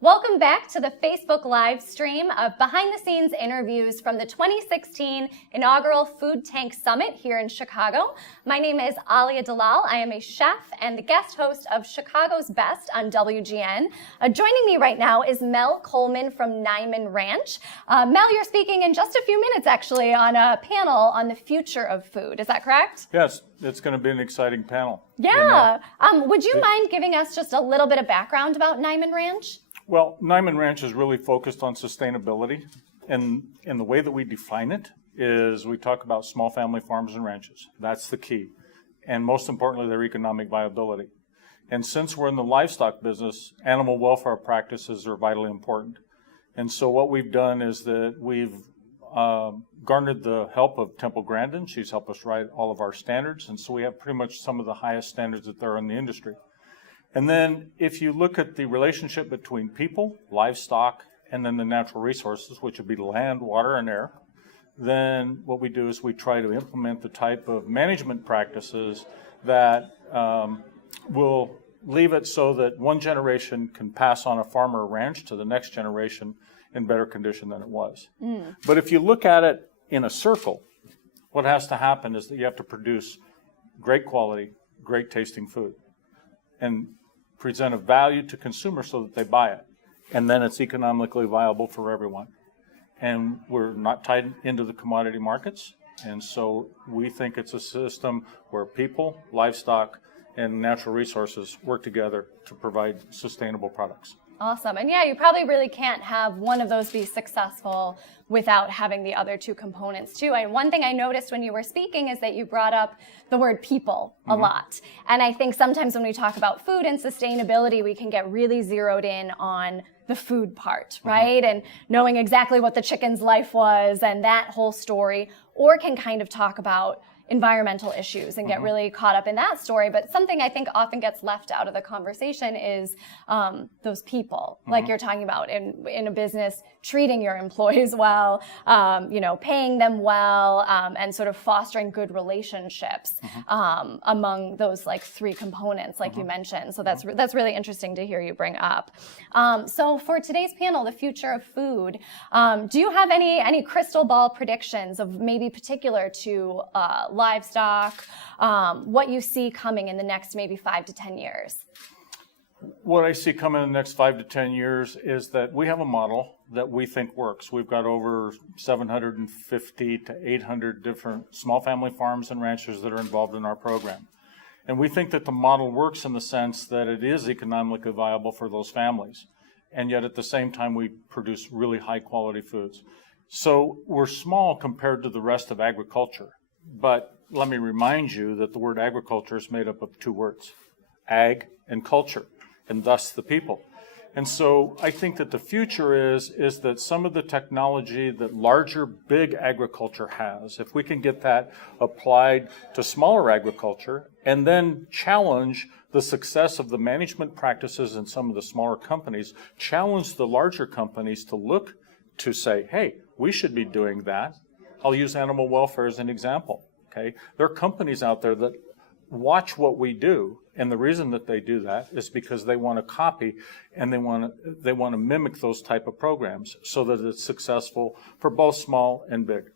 Welcome back to the Facebook live stream of behind-the-scenes interviews from the 2016 inaugural Food Tank Summit here in Chicago. My name is Alia Dalal. I am a chef and the guest host of Chicago's Best on WGN. Joining me right now is Mel Coleman from Niman Ranch. Mel, you're speaking in just a few minutes, actually, on a panel on the future of food. Is that correct? Yes, it's going to be an exciting panel. Yeah. Would you mind giving us just a little bit of background about Niman Ranch? Well, Niman Ranch is really focused on sustainability, and the way that we define it is we talk about small family farms and ranches. That's the key. And most importantly, their economic viability. And since we're in the livestock business, animal welfare practices are vitally important. And so what we've done is that we've garnered the help of Temple Grandin. She's helped us write all of our standards, and so we have pretty much some of the highest standards that there are in the industry. And then if you look at the relationship between people, livestock, and then the natural resources, which would be land, water, and air, then what we do is we try to implement the type of management practices that will leave it so that one generation can pass on a farm or a ranch to the next generation in better condition than it was. But if you look at it in a circle, what has to happen is that you have to produce great quality, great tasting food and present a value to consumers so that they buy it. And then it's economically viable for everyone. And we're not tied into the commodity markets. And so we think it's a system where people, livestock, and natural resources work together to provide sustainable products. Awesome. And yeah, you probably really can't have one of those be successful without having the other two components too. And one thing I noticed when you were speaking is that you brought up the word people a lot. And I think sometimes when we talk about food and sustainability, we can get really zeroed in on the food part, right? And knowing exactly what the chicken's life was and that whole story, or can kind of talk about environmental issues and get really caught up in that story. But something I think often gets left out of the conversation is those people, like you're talking about in a business, treating your employees well, paying them well, and sort of fostering good relationships among those like three components, like you mentioned. So that's really interesting to hear you bring up. So for today's panel, the future of food, do you have any crystal ball predictions of maybe particular to livestock, what you see coming in the next maybe 5 to 10 years? What I see coming in the next 5 to 10 years is that we have a model that we think works. We've got over 750 to 800 different small family farms and ranchers that are involved in our program. And we think that the model works in the sense that it is economically viable for those families. And yet at the same time, we produce really high quality foods. So we're small compared to the rest of agriculture. But let me remind you that the word agriculture is made up of two words, ag and culture, and thus the people. And so I think that the future is that some of the technology that larger, big agriculture has, if we can get that applied to smaller agriculture and then challenge the success of the management practices in some of the smaller companies, challenge the larger companies to look to say, hey, we should be doing that. I'll use animal welfare as an example. Okay, there are companies out there that watch what we do, and the reason that they do that is because they want to copy and they want to mimic those type of programs so that it's successful for both small and big.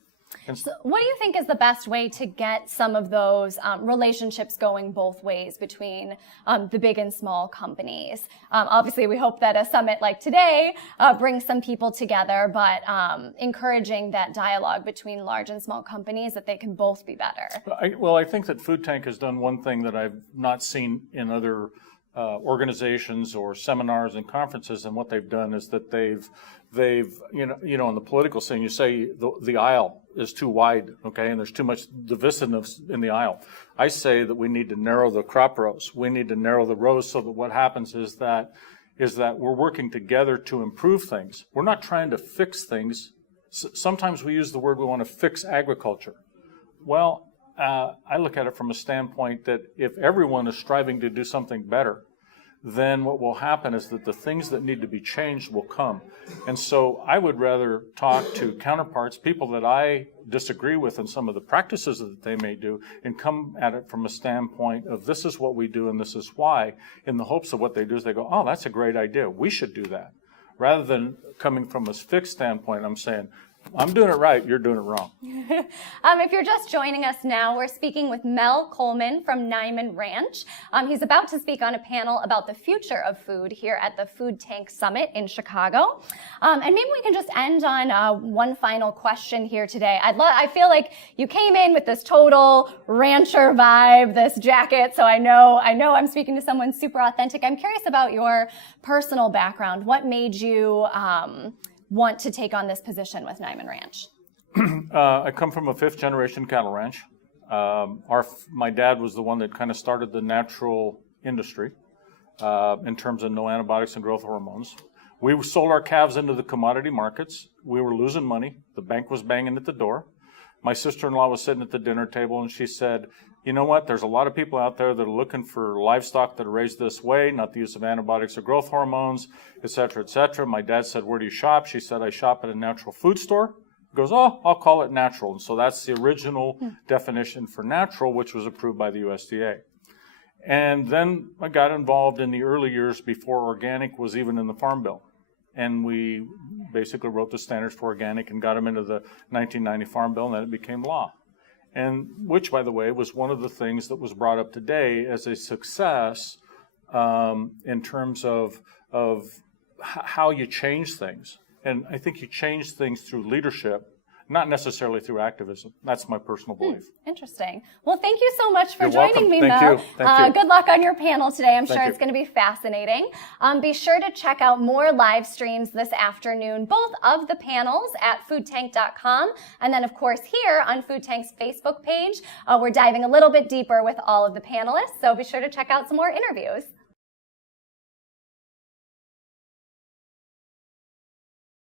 And so what do you think is the best way to get some of those relationships going both ways between the big and small companies? Obviously, we hope that a summit like today brings some people together, but encouraging that dialogue between large and small companies that they can both be better. I think that Food Tank has done one thing that I've not seen in other organizations or seminars and conferences, and what they've done is that they've in the political scene, you say the aisle is too wide, okay, and there's too much divisiveness in the aisle. I say that we need to narrow the crop rows. We need to narrow the rows so that what happens is that we're working together to improve things. We're not trying to fix things. Sometimes we use the word we want to fix agriculture. Well, I look at it from a standpoint that if everyone is striving to do something better, then what will happen is that the things that need to be changed will come. And so I would rather talk to counterparts, people that I disagree with in some of the practices that they may do, and come at it from a standpoint of this is what we do and this is why, in the hopes of what they do is they go, oh, that's a great idea. We should do that. rather than coming from a fixed standpoint, I'm saying, I'm doing it right, you're doing it wrong. If you're just joining us now, we're speaking with Mel Coleman from Niman Ranch. He's about to speak on a panel about the future of food here at the Food Tank Summit in Chicago. And maybe we can just end on one final question here today. I feel like you came in with this total rancher vibe, this jacket, so I know I'm speaking to someone super authentic. I'm curious about your personal background. What made you want to take on this position with Niman Ranch? I come from a 5th generation cattle ranch. My dad was the one that kind of started the natural industry in terms of no antibiotics and growth hormones. We sold our calves into the commodity markets. We were losing money. The bank was banging at the door. My sister-in-law was sitting at the dinner table and she said, you know what, there's a lot of people out there that are looking for livestock that are raised this way, not the use of antibiotics or growth hormones, et cetera, et cetera. My dad said, where do you shop? She said, I shop at a natural food store. He goes, oh, I'll call it natural. And so that's the original definition for natural, which was approved by the USDA. And then I got involved in the early years before organic was even in the Farm Bill. And we basically wrote the standards for organic and got them into the 1990 Farm Bill, and then it became law. And which, by the way, was one of the things that was brought up today as a success in terms of how you change things. And I think you change things through leadership, not necessarily through activism. That's my personal belief. Interesting. Well, thank you so much for You're joining welcome. me, Thank Mel. you. Thank you. Good luck on your panel today. I'm Thank sure you. it's going to be fascinating. Be sure to check out more live streams this afternoon, both of the panels at foodtank.com, and then, of course, here on Food Tank's Facebook page. We're diving a little bit deeper with all of the panelists, so be sure to check out some more interviews.